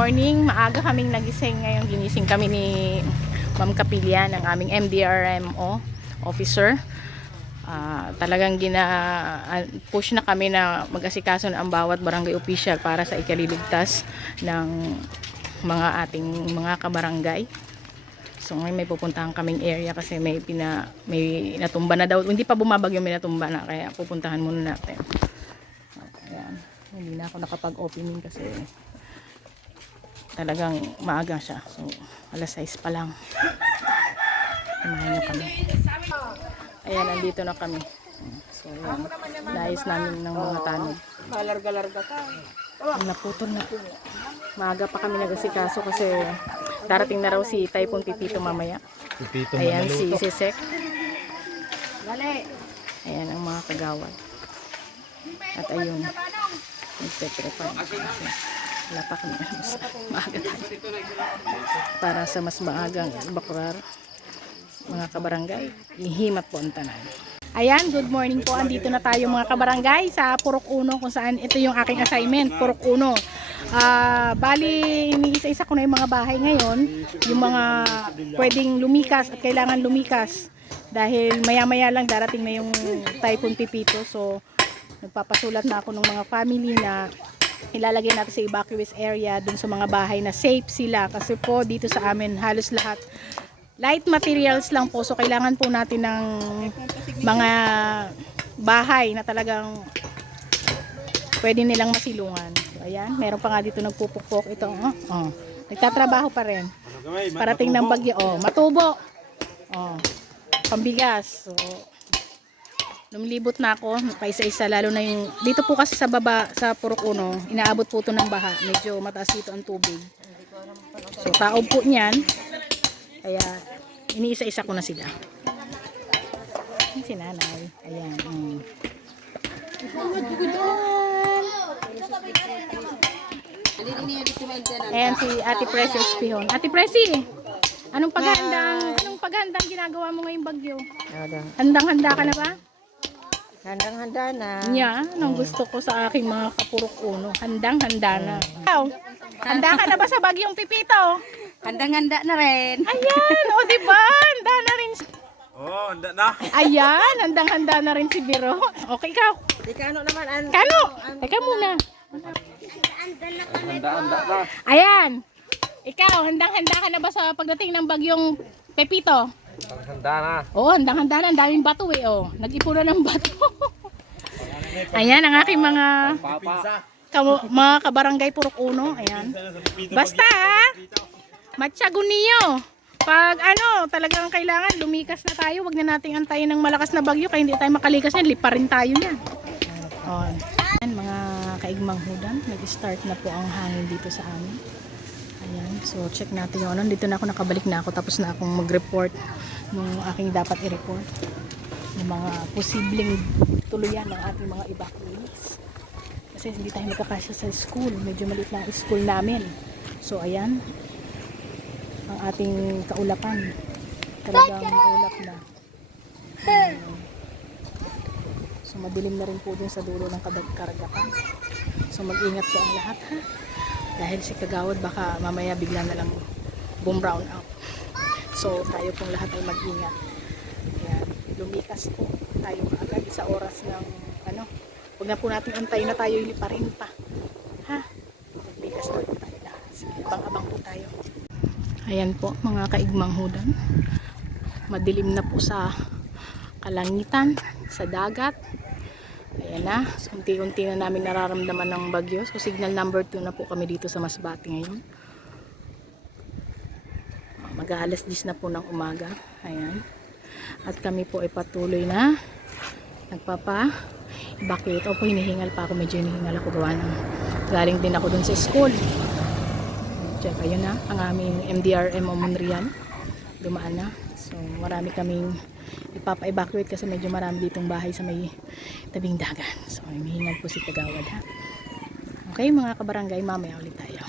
morning. Maaga kaming nagising ngayon. Ginising kami ni Ma'am Capilla ng aming MDRMO officer. Talagang push na kami na mag-asikaso ang bawat barangay official para sa ikaliligtas ng mga ating mga kabarangay. So ngayon may pupuntahan kaming area kasi may natumba na daw. Hindi pa bumabagyo, may natumba na, kaya pupuntahan muna natin. Ayan. Hindi na ako nakapag-opening kasi talagang maaga siya. So alas 6 pa lang. Samahan niyo kami. Ayan, nandito na kami. So ayan, nais namin ng mga tanod. Malarga-larga ka. Naputol na. Maaga pa kami nag-asikaso kasi darating na raw si Typhoon Pipito mamaya. Ayan, si Sisek. Ayan ang mga kagawad. At ayun, nagpe-prepare. Wala pa kami. Maaga tayo. Para sa mas maagang bakurar mga kabarangay, ihimat po ang tanan. Ayan, good morning po. Andito na tayo mga kabarangay sa Purok 1 kung saan ito yung aking assignment, Purok 1. Bali, iniisa-isa ko na yung mga bahay ngayon, yung mga pwedeng lumikas at kailangan lumikas dahil maya-maya lang darating na yung Typhoon Pipito. So, nagpapasulat na ako ng mga family na ilalagay natin sa evacuous area dun sa mga bahay na safe sila kasi po dito sa amin halos lahat light materials lang po, so kailangan po natin ng mga bahay na talagang pwede nilang masilungan. So ayan, meron pa nga dito nagpupukpok ito, nagtatrabaho pa rin. Parating ng bagyo, matubo. Pambigas. So lumilibot na ako, pa isa-isa, lalo na yung dito po kasi sa baba sa Purok 1, inaabot po ito ng baha. Medyo mataas dito ang tubig. So taob po niyan. Kaya iniisa-isa ko na sila. Si nanay. Ayan. Ayan si Ate Precious Pihon. Ate Preci, anong paghandang ginagawa mo ngayong bagyo? Handang-handa ka na ba? Handang-handa na. Anong gusto ko sa aking mga kapurok 1. Handang-handa na. Handa ka na ba sa bagyong Pipito? Handang-handa na rin. Ayan, o diba? Handa na rin. Handa na. Ayan, handang-handa na rin si Biro. Okay, ikaw. Kano naman? Kano? Teka muna. Handa na. Ayan. Ikaw, handang-handa ka na ba sa pagdating ng bagyong Pepito? Handa na. Oo, handang-handa na. Ang daming bato eh. Nag-ipon na ng bato. Ayan, ang aking mga kabarangay Purok 1. Ayan. Basta matyagon niyo. Pag talagang kailangan lumikas na tayo, wag na nating antayin ng malakas na bagyo kaya hindi tayo makalikas yan, liparin tayo niyan. Ayan, mga kaigmang hudan, nag-start na po ang hangin dito sa amin. Ayan, so check natin yung dito na ako, nakabalik na ako, tapos na akong mag-report ng aking dapat i-report. Yung mga posibleng tuluyan ng ating mga evacuees. Kasi hindi tayo magkakasya sa school, medyo maliit lang ang school namin. So ayan, ang ating kaulapan talagang maulap na. So madilim na rin po dun sa dulo ng karagapan. So mag-ingat po ang lahat, ha, dahil si kagawad baka mamaya bigla na lang boom brown out. So tayo pong lahat ay mag-ingat. Ayan, lumikas po tayo agad sa oras ng huwag na po natin antayin na tayo iliparin pa, ha. Lumikas na po tayo lahat. Abang-abang po tayo. Ayan po mga kaigmang hudan, madilim na po sa kalangitan, sa dagat. Ayan na, so, unti-unti na namin nararamdaman ng bagyo. So signal number 2 na po kami dito sa Masbate ngayon. Mag-aalas 10 na po ng umaga. Ayan, at kami po ay patuloy na nagpapa-evacuate. O po, hinihingal pa ako, medyo hinihingal ako gawa ng galing din ako dun sa school. Check, ayun na ang aming MDRMO Monreal, dumaan na. So marami kaming ipapa-evacuate kasi medyo marami ditong bahay sa may tabing dagat. So hinihingal po si kagawad, ha. Okay mga kabarangay, mamaya ulit tayo.